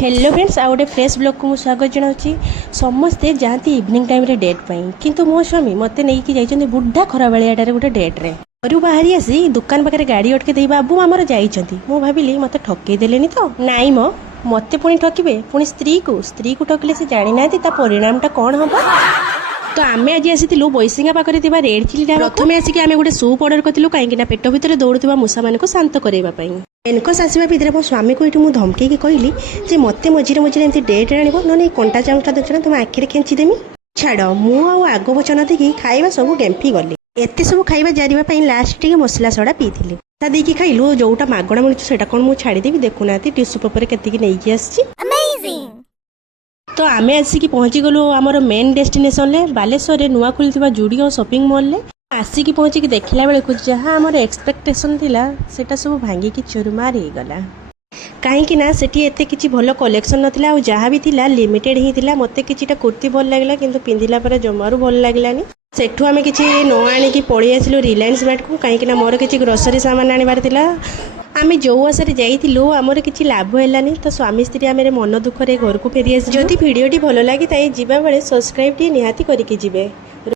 Hello friends आउ गोटे fresh blog को स्वागत जनाऊँगी। समस्ते जाती इवनिंग टाइम रे डेट पाई किंतु मो स्वामी मते नहीं जाइछन्ते बुढ़ा खरा बेलियाटारे गोटे डेट रे घरू बाहरी आसी दुकान पाखे गाड़ी अटके दे बाबू आमर जाइछन्ती। मु भाबिली मते ठकई देलेनी तो नाई मो मते पुणी ठकिबे पुणी स्त्री को ठकिले से जानि नांती ता परिणामटा कोन हबो। तो आमे आज आसीलु बैसिंगा पाखरे थिबा रेड चिली ढाबा प्रथमे आसिक आमे गोटे सूप ऑर्डर करथिलु काहेकि पेट भितर दौड़ुवा मूषा मानक शांत करैबा पई। एनकस आसवा भितर मो स्वामी को ये मुझे धमकी कहली जे मते मझिरे मझिरे एमती डेट आनिबो न कंटा चामचटा देखछ तुम आखिरे खेंचीदेमी छाड़ मु आग वचन देखी खाइबा सब गेम्फी गली एते सब खाइबा जारिबा पई लास्ट टिके मसला सोडा पीथिली ता देकी खाइलु जोटा मागणा मिलु सेटा कोन मु छाड़ी देबी देखुना टिश्यू पेपर केतिकी नै कि आछि अमेजिंग। तो आमे आसिक पहुँची गलु आमर मेन डेस्टिनेशन ले बालेश्वर रे नुआ खुलिथिबा जुडियो शॉपिंग मॉल ले आसिक पहुँची देखला बेलू जहाँ आमर एक्सपेक्टेशन थिला सेटा सब भांगिकी चुरमार हो गला कहीं ना सेठी एते किछि भलो कलेक्शन नथिला और जहाँ भी थिला लिमिटेड ही थिला। मते किछिटा कुर्ती भल लागला किंतु पिंधिला पर जमारू भल लागलानी। सेठू आमे किछि न आनिकी पळी आसिलु रिलायंस मार्ट को कहीं ना मोर किछि ग्रोसरी सामान आनिबार थिला। आमे जो आशा जाइथिलु आमर किछि लाभ हेलानी तो स्वामी स्त्री आमे मन दुख रे घर को फेरी आसी। जदि वीडियोटी भल लागि ताई जिबा बेले सब्सक्राइब टी निहाती करिकि जिबे।